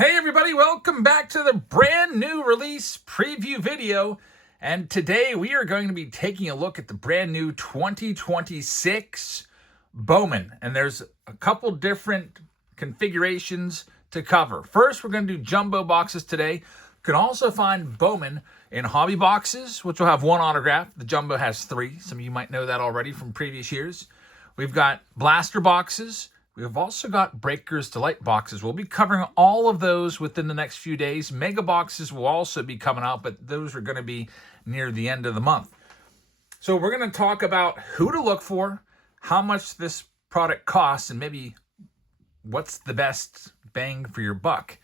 Hey everybody, welcome back to the brand new release preview video. And today we are going to be taking a look at the brand new 2026 Bowman. And there's a couple different configurations to cover. First, we're going to do jumbo boxes today. You can also find Bowman in hobby boxes, which will have one autograph. The jumbo has 3. Some of you might know that already from previous years. We've got blaster boxes. We've also got Breakers Delight boxes. We'll be covering all of those within the next few days. Mega boxes will also be coming out, but those are going to be near the end of the month. So we're going to talk about who to look for, how much this product costs, and maybe what's the best bang for your buck.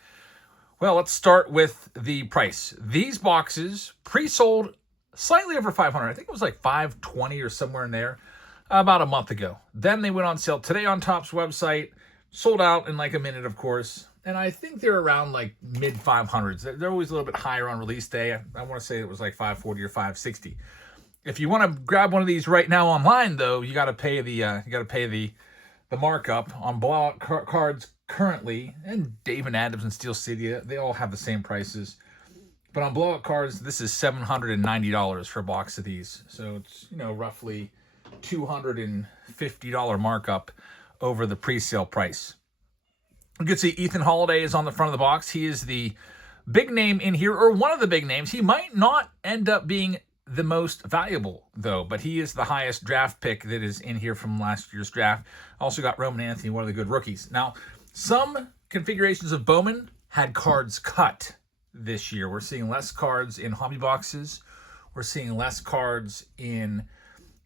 Well, let's start with the price. These boxes pre-sold slightly over $500. I think it was like $520 or somewhere in there. About a month ago. Then they went on sale today on Topps website, sold out in like a minute, of course. And I think they're around like mid 500s. They're always a little bit higher on release day. I want to say it was like 540 or 560. If you want to grab one of these right now online, though, you got to pay the markup on blowout cards currently. And Dave and Adams and Steel City, they all have the same prices. But on blowout cards, this is $790 for a box of these. So it's, roughly $250 markup over the pre-sale price. You can see Ethan Holiday is on the front of the box. He is the big name in here, or one of the big names. He might not end up being the most valuable, though, but he is the highest draft pick that is in here from last year's draft. Also got Roman Anthony, one of the good rookies. Now, some configurations of Bowman had cards cut this year. We're seeing less cards in hobby boxes. We're seeing less cards in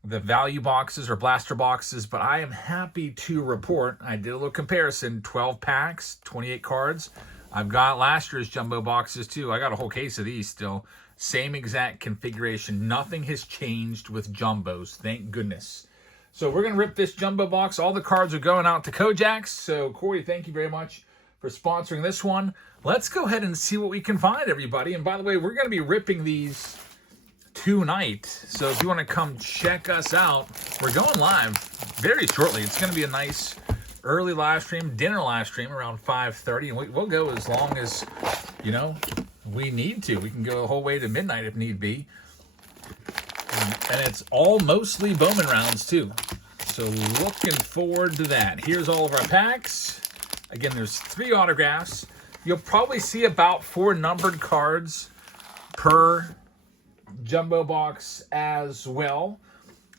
the value boxes or blaster boxes, but I am happy to report, I did a little comparison, 12 packs, 28 cards. I've got last year's jumbo boxes too. I got a whole case of these still. Same exact configuration. Nothing has changed with jumbos, thank goodness. So we're going to rip this jumbo box. All the cards are going out to Kojaks. So Corey, thank you very much for sponsoring this one. Let's go ahead and see what we can find, everybody. And by the way, we're going to be ripping these tonight, so if you want to come check us out, we're going live very shortly. It's going to be a nice early live stream, dinner live stream around 5:30, and we'll go as long as we need to. We can go the whole way to midnight if need be, and it's all mostly Bowman rounds too, so looking forward to that. Here's all of our packs. Again, there's 3 autographs. You'll probably see about 4 numbered cards per jumbo box as well.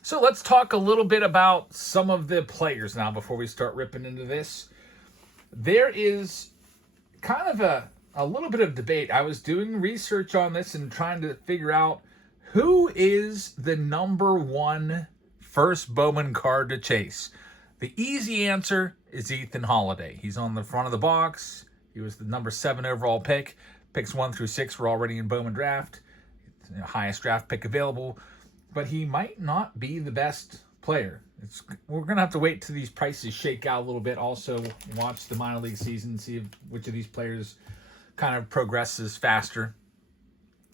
So let's talk a little bit about some of the players now before we start ripping into this. There is kind of a little bit of debate. I was doing research on this and trying to figure out who is the #1 first Bowman card to chase. The easy answer is Ethan Holiday. He's on the front of the box. He was the #7 overall pick. Picks 1 through 6 were already in Bowman draft. Highest draft pick available, but he might not be the best player. We're going to have to wait till these prices shake out a little bit. Also, watch the minor league season, see which of these players kind of progresses faster.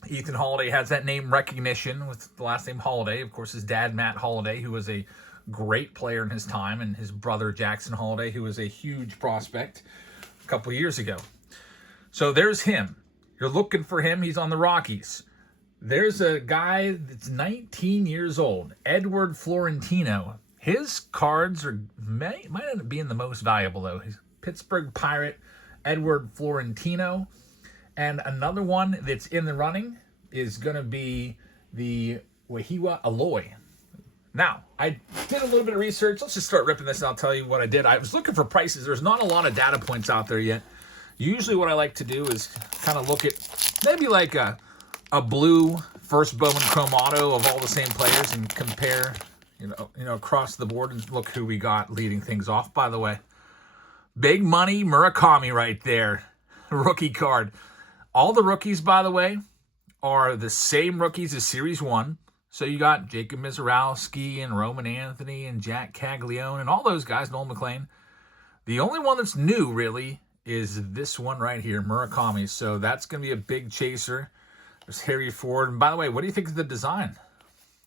Ethan Holiday has that name recognition with the last name Holiday. Of course, his dad, Matt Holiday, who was a great player in his time, and his brother, Jackson Holiday, who was a huge prospect a couple years ago. So there's him. You're looking for him. He's on the Rockies. There's a guy that's 19 years old, Edward Florentino. His cards might end up being the most valuable, though. He's Pittsburgh Pirate, Edward Florentino. And another one that's in the running is going to be the Wahiwa Aloy. Now, I did a little bit of research. Let's just start ripping this and I'll tell you what I did. I was looking for prices. There's not a lot of data points out there yet. Usually what I like to do is kind of look at maybe like a blue first Bowman Chrome Auto of all the same players and compare, across the board and look who we got leading things off. By the way, big money Murakami right there, rookie card. All the rookies, by the way, are the same rookies as Series 1. So you got Jacob Mizorowski and Roman Anthony and Jack Caglione and all those guys, Noel McLean. The only one that's new, really, is this one right here, Murakami. So that's going to be a big chaser. There's Harry Ford. And by the way, what do you think of the design?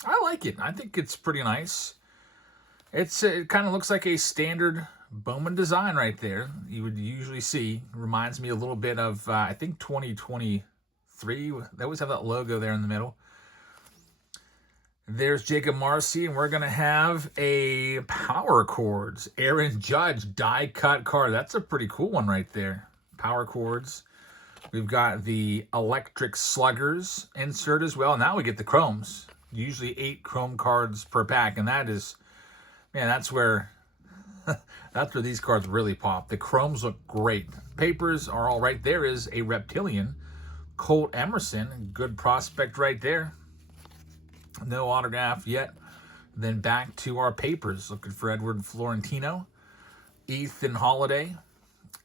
I like it. I think it's pretty nice. It kind of looks like a standard Bowman design right there. You would usually see. Reminds me a little bit of, I think, 2023. They always have that logo there in the middle. There's Jacob Marcy, and we're going to have a Power Chords Aaron Judge die-cut card. That's a pretty cool one right there. Power Chords. We've got the Electric Sluggers insert as well. Now we get the chromes. Usually 8 chrome cards per pack, and that is, man, that's where these cards really pop. The chromes look great. Papers are all right. There is a Reptilian, Colt Emerson, good prospect right there. No autograph yet. Then back to our papers. Looking for Edward Florentino, Ethan Holiday,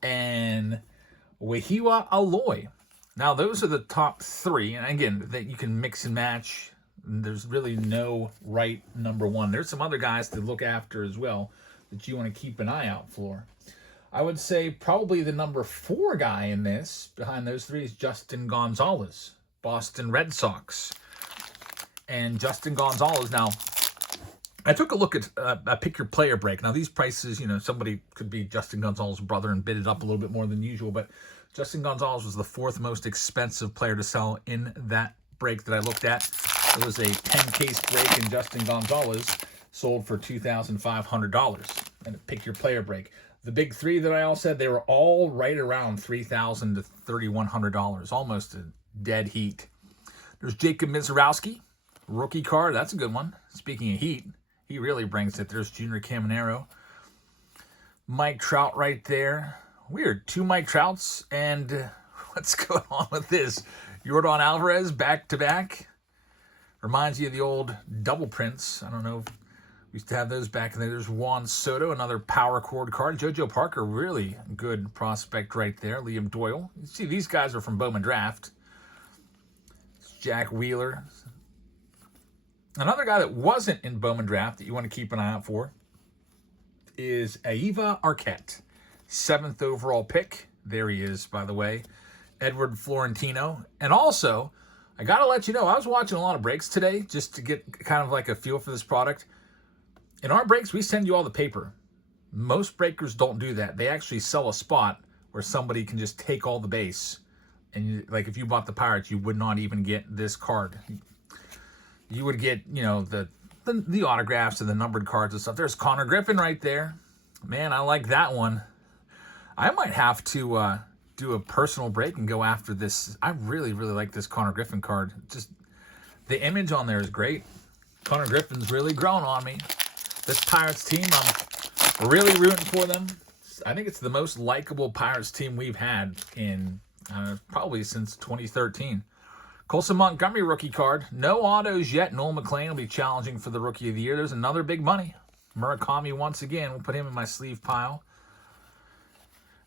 and Wahiwa Aloy. Now, those are the top 3. And again, that you can mix and match. There's really no right number 1. There's some other guys to look after as well that you want to keep an eye out for. I would say probably the number 4 guy in this, behind those 3, is Justin Gonzalez, Boston Red Sox. And Justin Gonzalez, now, I took a look at a pick your player break. Now, these prices, you know, somebody could be Justin Gonzalez's brother and bid it up a little bit more than usual, but Justin Gonzalez was the 4th most expensive player to sell in that break that I looked at. It was a 10-case break, and Justin Gonzalez sold for $2,500 and a pick your player break. The big 3 that I all said, they were all right around $3,000 to $3,100, almost a dead heat. There's Jacob Mizorowski, rookie card. That's a good one. Speaking of heat, he really brings it. There's Junior Caminero. Mike Trout right there. Weird. 2 Mike Trouts. And what's going on with this? Yordan Alvarez back-to-back. Reminds you of the old double prints. I don't know. We used to have those back in there. There's Juan Soto, another power chord card. JoJo Parker, really good prospect right there. Liam Doyle. You see, these guys are from Bowman Draft. It's Jack Wheeler. Another guy that wasn't in Bowman Draft that you want to keep an eye out for is Aiva Arquette. 7th overall pick. There he is, by the way. Edward Florentino. And also, I got to let you know, I was watching a lot of breaks today just to get kind of like a feel for this product. In our breaks, we send you all the paper. Most breakers don't do that. They actually sell a spot where somebody can just take all the base. And like if you bought the Pirates, you would not even get this card. You would get, you know, the autographs and the numbered cards and stuff. There's Connor Griffin right there. Man, I like that one. I might have to do a personal break and go after this. I really, really like this Connor Griffin card. Just the image on there is great. Connor Griffin's really grown on me. This Pirates team, I'm really rooting for them. I think it's the most likable Pirates team we've had in probably since 2013. Colson Montgomery rookie card. No autos yet. Noel McLean will be challenging for the Rookie of the Year. There's another big money. Murakami once again. We'll put him in my sleeve pile.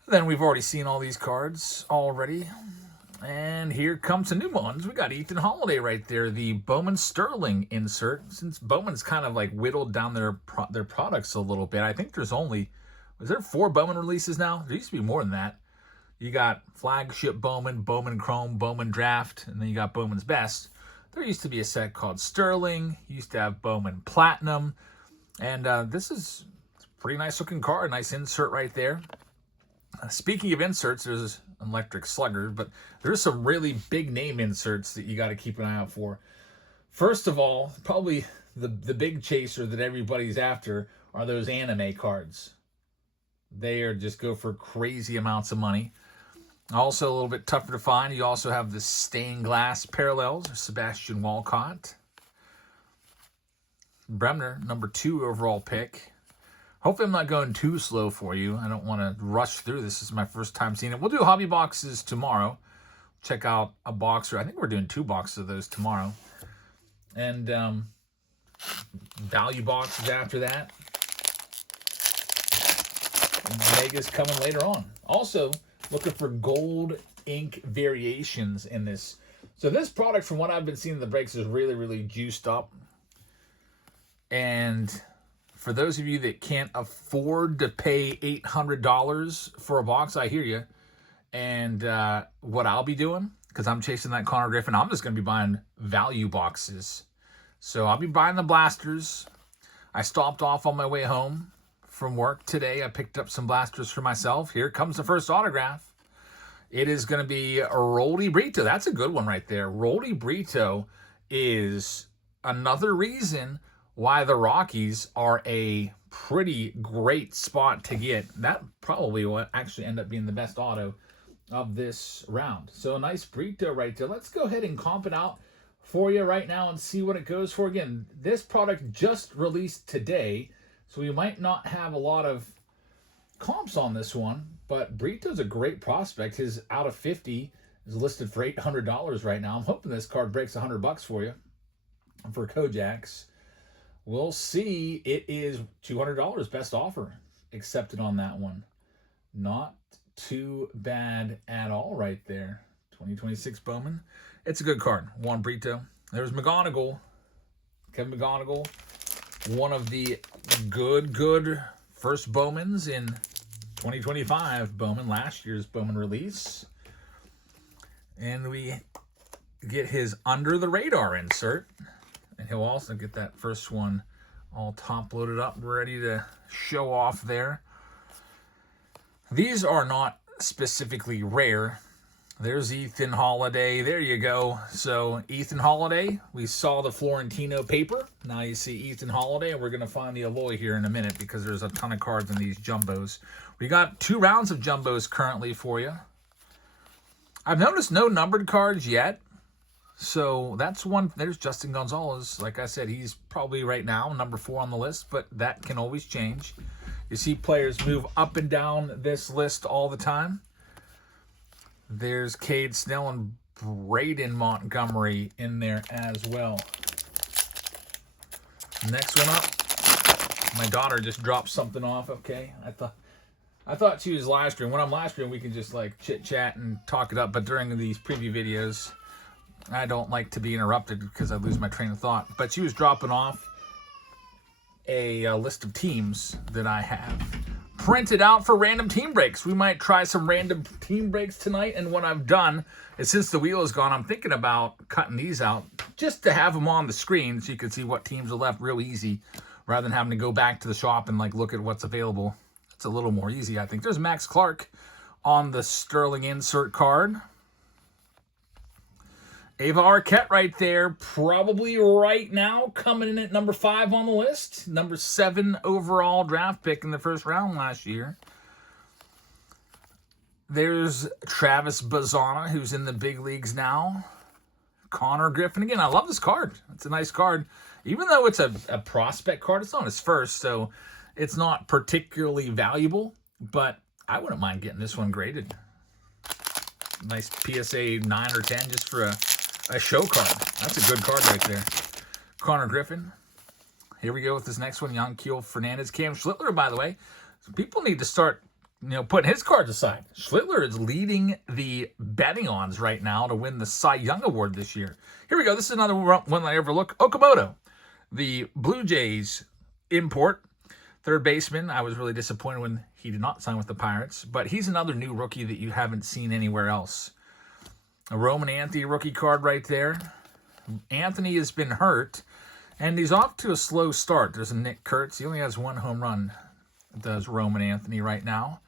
Then we've already seen all these cards already. And here comes some new ones. We got Ethan Holiday right there, the Bowman Sterling insert. Since Bowman's kind of like whittled down their products a little bit, I think there's only, was there 4 Bowman releases now? There used to be more than that. You got Flagship Bowman, Bowman Chrome, Bowman Draft, and then you got Bowman's Best. There used to be a set called Sterling. You used to have Bowman Platinum. And this is a pretty nice looking card. Nice insert right there. Speaking of inserts, there's an Electric Slugger, but there's some really big name inserts that you got to keep an eye out for. First of all, probably the big chaser that everybody's after are those anime cards. They are just go for crazy amounts of money. Also a little bit tougher to find. You also have the stained glass parallels, Sebastian Walcott. Bremner, number 2 overall pick. Hopefully I'm not going too slow for you. I don't want to rush through this. This is my first time seeing it. We'll do hobby boxes tomorrow. Check out a box, or I think we're doing 2 boxes of those tomorrow. And value boxes after that. Mega's coming later on. Also, looking for gold ink variations in this. So this product, from what I've been seeing in the breaks, is really, really juiced up. And for those of you that can't afford to pay $800 for a box, I hear you. And what I'll be doing, because I'm chasing that Connor Griffin, I'm just going to be buying value boxes. So I'll be buying the blasters. I stopped off on my way home from work today. I picked up some blasters for myself. Here comes the first autograph. It is going to be Roldy Brito. That's a good one right there. Roldy Brito is another reason why the Rockies are a pretty great spot to get. That probably will actually end up being the best auto of this round. So a nice Brito right there. Let's go ahead and comp it out for you right now and see what it goes for. Again, this product just released today, so we might not have a lot of comps on this one, but Brito's a great prospect. His out of 50 is listed for $800 right now. I'm hoping this card breaks $100 for you for Kojaks. We'll see. It is $200 best offer accepted on that one. Not too bad at all right there. 2026 Bowman. It's a good card. Juan Brito. There's McGonigal. Kevin McGonigal. One of the good first Bowmans in 2025 Bowman, last year's Bowman release. And we get his under the radar insert. And he'll also get that first one all top loaded up, ready to show off there. These are not specifically rare. There's Ethan Holiday. There you go. So Ethan Holiday, we saw the Florentino paper. Now you see Ethan Holiday, and we're going to find the alloy here in a minute because there's a ton of cards in these jumbos. We got 2 rounds of jumbos currently for you. I've noticed no numbered cards yet. So that's one. There's Justin Gonzalez. Like I said, he's probably right now number 4 on the list, but that can always change. You see players move up and down this list all the time. There's Cade Snell and Braden Montgomery in there as well. Next one up. My daughter just dropped something off. Okay, I thought she was live streaming. When I'm live streaming, we can just like chit chat and talk it up. But during these preview videos, I don't like to be interrupted because I lose my train of thought. But she was dropping off a list of teams that I have printed out for random team breaks. We might try some random team breaks tonight. And what I've done is, since the wheel is gone, I'm thinking about cutting these out just to have them on the screen so you can see what teams are left real easy rather than having to go back to the shop and like look at what's available. It's a little more easy, I think. There's Max Clark on the Sterling insert card. Ava Arquette right there, probably right now coming in at number 5 on the list. Number 7 overall draft pick in the first round last year. There's Travis Bazzana, who's in the big leagues now. Connor Griffin. Again, I love this card. It's a nice card. Even though it's a prospect card, it's not his first, so it's not particularly valuable. But I wouldn't mind getting this one graded. Nice PSA 9 or 10 just for a show card. That's a good card right there. Connor Griffin. Here we go with this next one. Yanquiel Fernandez. Cam Schlittler, by the way. So people need to start, putting his cards aside. Schlittler is leading the betting odds right now to win the Cy Young Award this year. Here we go. This is another one I overlook. Okamoto, the Blue Jays import. Third baseman. I was really disappointed when he did not sign with the Pirates. But he's another new rookie that you haven't seen anywhere else. A Roman Anthony rookie card right there. Anthony has been hurt, and he's off to a slow start. There's a Nick Kurtz. He only has 1 home run, does Roman Anthony right now.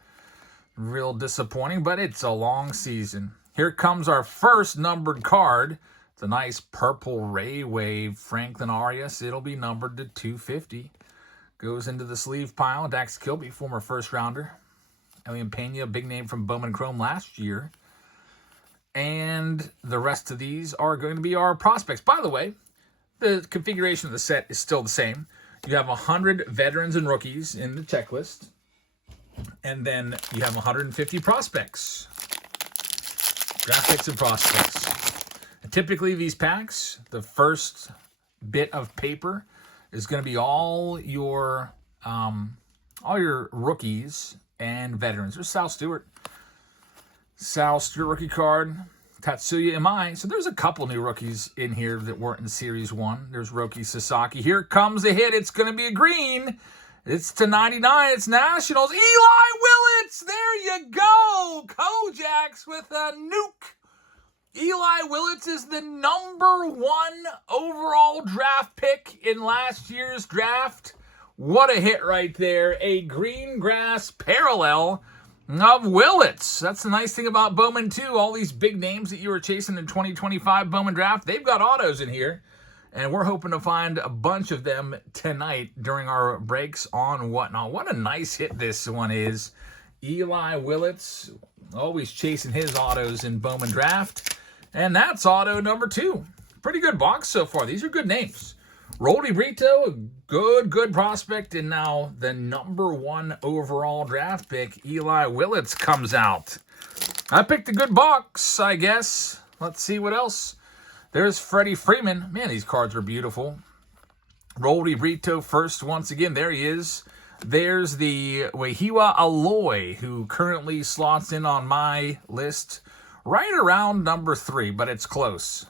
Real disappointing, but it's a long season. Here comes our first numbered card. It's a nice purple Ray Wave Franklin Arias. It'll be numbered to 250. Goes into the sleeve pile. Dax Kilby, former first rounder. Elian Pena, big name from Bowman Chrome last year. And the rest of these are going to be our prospects. By the way, the configuration of the set is still the same. You have 100 veterans and rookies in the checklist. And then you have 150 prospects. Draft picks and prospects. And typically these packs, the first bit of paper is going to be all your rookies and veterans. There's Sal Stewart rookie card. Tatsuya Imai. So there's a couple new rookies in here that weren't in Series 1. There's Roki Sasaki. Here comes the hit. It's going to be a green. It's to 99. It's Nationals. Eli Willits. There you go. Kojaks with a nuke. Eli Willits is the number 1 overall draft pick in last year's draft. What a hit right there. A green grass parallel of Willits. That's the nice thing about Bowman, too. All these big names that you were chasing in 2025 Bowman Draft, they've got autos in here. And we're hoping to find a bunch of them tonight during our breaks on Whatnot. What a nice hit this one is. Eli Willits, always chasing his autos in Bowman Draft. And that's auto number 2. Pretty good box so far. These are good names. Roldy Brito, a good prospect, and now the number 1 overall draft pick, Eli Willits, comes out. I picked a good box, I guess. Let's see what else. There's Freddie Freeman. Man, these cards are beautiful. Roldy Brito first once again. There he is. There's the Wahiwa Aloy, who currently slots in on my list right around number 3, but it's close.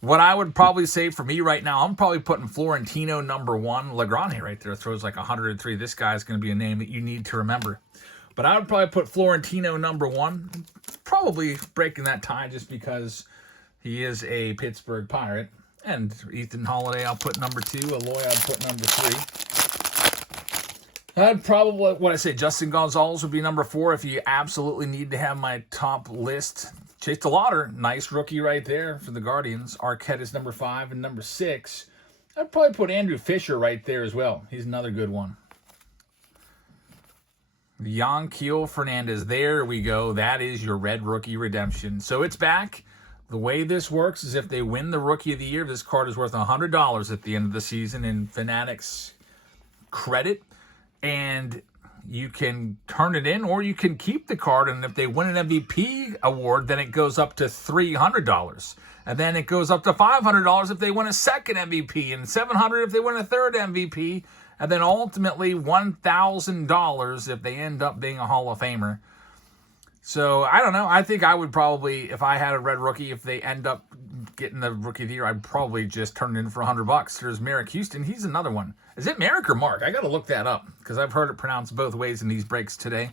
What I would probably say for me right now, I'm probably putting Florentino number 1. Legrand right there throws like 103. This guy's going to be a name that you need to remember. But I would probably put Florentino number 1. Probably breaking that tie just because he is a Pittsburgh Pirate. And Ethan Holiday, I'll put number 2. Aloy, I'd put number 3. I'd probably, Justin Gonzalez would be number 4 if you absolutely need to have my top list. Chase DeLauder, nice rookie right there for the Guardians. Arquette is number 5 and number 6. I'd probably put Andrew Fisher right there as well. He's another good one. Yanquiel Fernandez, there we go. That is your red rookie redemption. So it's back. The way this works is if they win the Rookie of the Year, this card is worth $100 at the end of the season in Fanatics credit. And you can turn it in or you can keep the card. And if they win an MVP award, then it goes up to $300. And then it goes up to $500 if they win a second MVP and $700 if they win a third MVP. And then ultimately $1,000 if they end up being a Hall of Famer. So, I don't know. I think I would probably, if I had a red rookie, if they end up getting the Rookie of the Year, I'd probably just turn it in for $100. There's Merrick Houston. He's another one. Is it Merrick or Mark? I got to look that up because I've heard it pronounced both ways in these breaks today.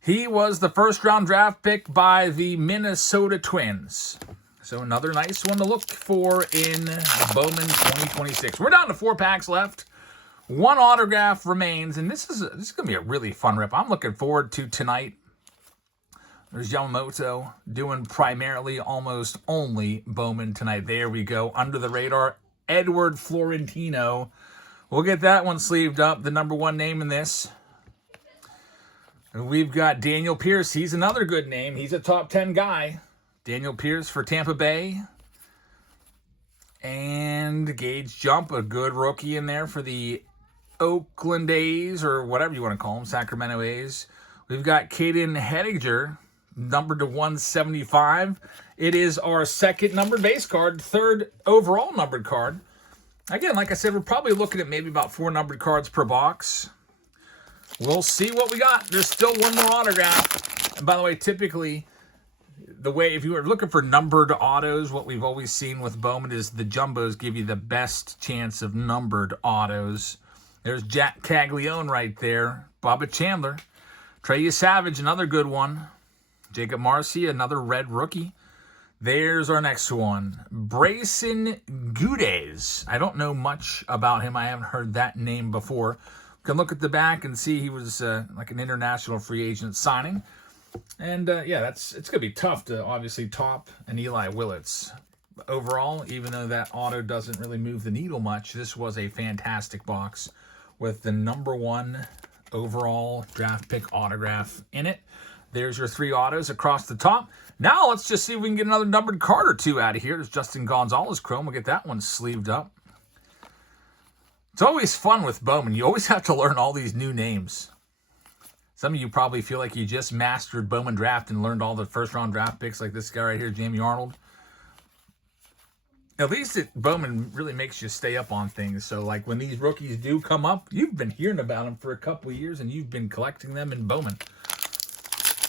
He was the first-round draft pick by the Minnesota Twins. So, another nice one to look for in Bowman 2026. We're down to 4 packs left. 1 autograph remains, and this is going to be a really fun rip. I'm looking forward to tonight. There's Yamamoto doing primarily almost only Bowman tonight. There we go. Under the radar, Edward Florentino. We'll get that one sleeved up. The number 1 name in this. And we've got Daniel Pierce. He's another good name. He's a top 10 guy. Daniel Pierce for Tampa Bay. And Gage Jump, a good rookie in there for the Oakland A's or whatever you want to call them, Sacramento A's. We've got Caden Hediger, numbered to 175. It is our second numbered base card, 3rd overall numbered card. Again, like I said, we're probably looking at maybe about 4 numbered cards per box. We'll see what we got. There's still 1 more autograph. And by the way, typically, the way, if you were looking for numbered autos, what we've always seen with Bowman is the jumbos give you the best chance of numbered autos. There's Jack Caglione right there. Bubba Chandler. Trey Savage, another good one. Jacob Marcy, another red rookie. There's our next one. Brayson Gudez. I don't know much about him. I haven't heard that name before. Can look at the back and see he was like an international free agent signing. And yeah, it's going to be tough to obviously top an Eli Willits. Overall, even though that auto doesn't really move the needle much, this was a fantastic box with the number 1 overall draft pick autograph in it. There's your 3 autos across the top. Now let's just see if we can get another numbered card or 2 out of here. There's Justin Gonzalez Chrome. We'll get that one sleeved up. It's always fun with Bowman. You always have to learn all these new names. Some of you probably feel like you just mastered Bowman Draft and learned all the first-round draft picks like this guy right here, Jamie Arnold. At least Bowman really makes you stay up on things. So, like, when these rookies do come up, you've been hearing about them for a couple of years, and you've been collecting them in Bowman.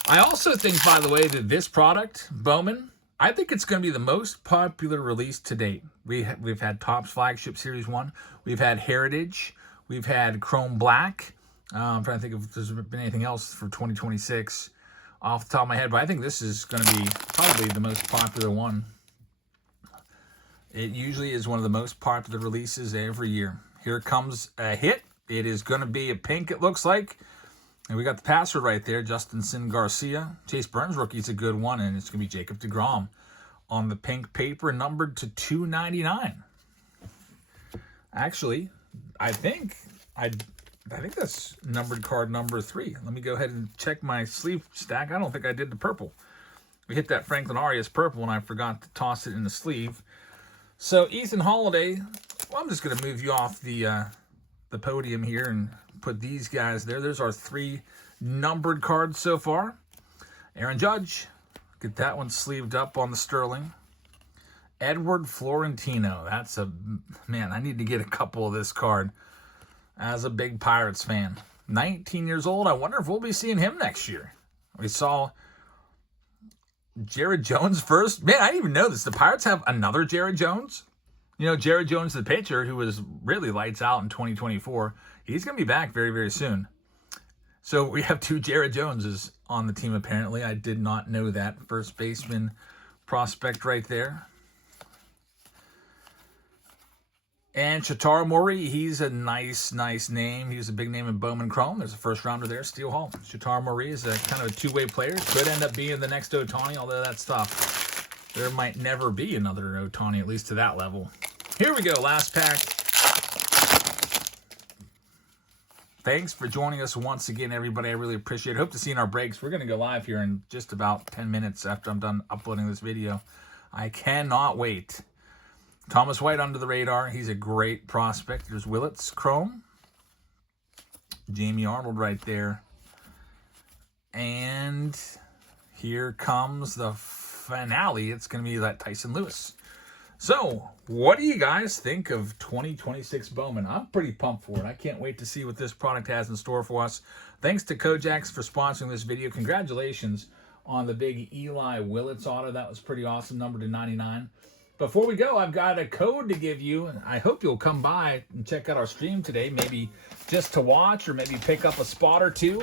I also think, by the way, that this product, Bowman, I think it's going to be the most popular release to date. We've had Topps Flagship Series 1. We've had Heritage. We've had Chrome Black. I'm trying to think if there's been anything else for 2026 off the top of my head, but I think this is going to be probably the most popular one. It usually is one of the most popular releases every year. Here comes a hit. It is going to be a pink, it looks like. And we got the password right there, Justin Sin Garcia. Chase Burns rookie's a good one, and it's going to be Jacob deGrom on the pink paper, numbered to 299. Actually, I think that's numbered card number 3. Let me go ahead and check my sleeve stack. I don't think I did the purple. We hit that Franklin Arias purple, and I forgot to toss it in the sleeve. So Ethan Holiday, well, I'm just going to move you off the podium here and put these guys there. There's our 3 numbered cards so far. Aaron Judge, get that one sleeved up on the Sterling. Edward Florentino, that's a, man, I need to get a couple of this card as a big Pirates fan. 19 years old, I wonder if we'll be seeing him next year. We saw Jared Jones first. Man, I didn't even know this. The Pirates have another Jared Jones. You know, Jared Jones, the pitcher, who was really lights out in 2024, he's going to be back very, very soon. So we have 2 Jared Joneses on the team, apparently. I did not know that. First baseman prospect right there. And Shatara Mori, he's a nice name. He's a big name in Bowman Chrome. There's a first rounder there, Steel Hall. Shatara Mori is a kind of a two-way player. Could end up being the next Ohtani, although that's tough. There might never be another Ohtani, at least to that level. Here we go, last pack. Thanks for joining us once again, everybody. I really appreciate it. Hope to see you in our breaks. We're going to go live here in just about 10 minutes after I'm done uploading this video. I cannot wait. Thomas White under the radar. He's a great prospect. There's Willits Chrome. Jamie Arnold right there. And here comes the finale. It's going to be that Tyson Lewis. So, what do you guys think of 2026 Bowman? I'm pretty pumped for it. I can't wait to see what this product has in store for us. Thanks to Kojaks for sponsoring this video. Congratulations on the big Eli Willits auto. That was pretty awesome, numbered to 99. Before we go, I've got a code to give you, and I hope you'll come by and check out our stream today, maybe just to watch or maybe pick up a spot or 2.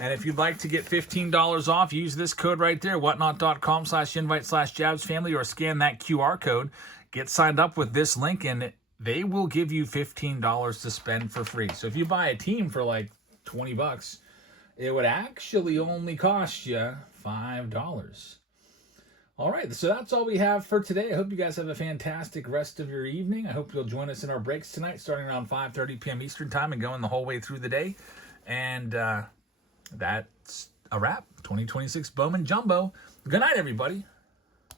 And if you'd like to get $15 off, use this code right there, whatnot.com/invite/JabsFamily, or scan that QR code. Get signed up with this link, and they will give you $15 to spend for free. So if you buy a team for like $20, it would actually only cost you $5. All right, so that's all we have for today. I hope you guys have a fantastic rest of your evening. I hope you'll join us in our breaks tonight, starting around 5:30 p.m. Eastern Time and going the whole way through the day. And that's a wrap. 2026 Bowman Jumbo. Good night, everybody.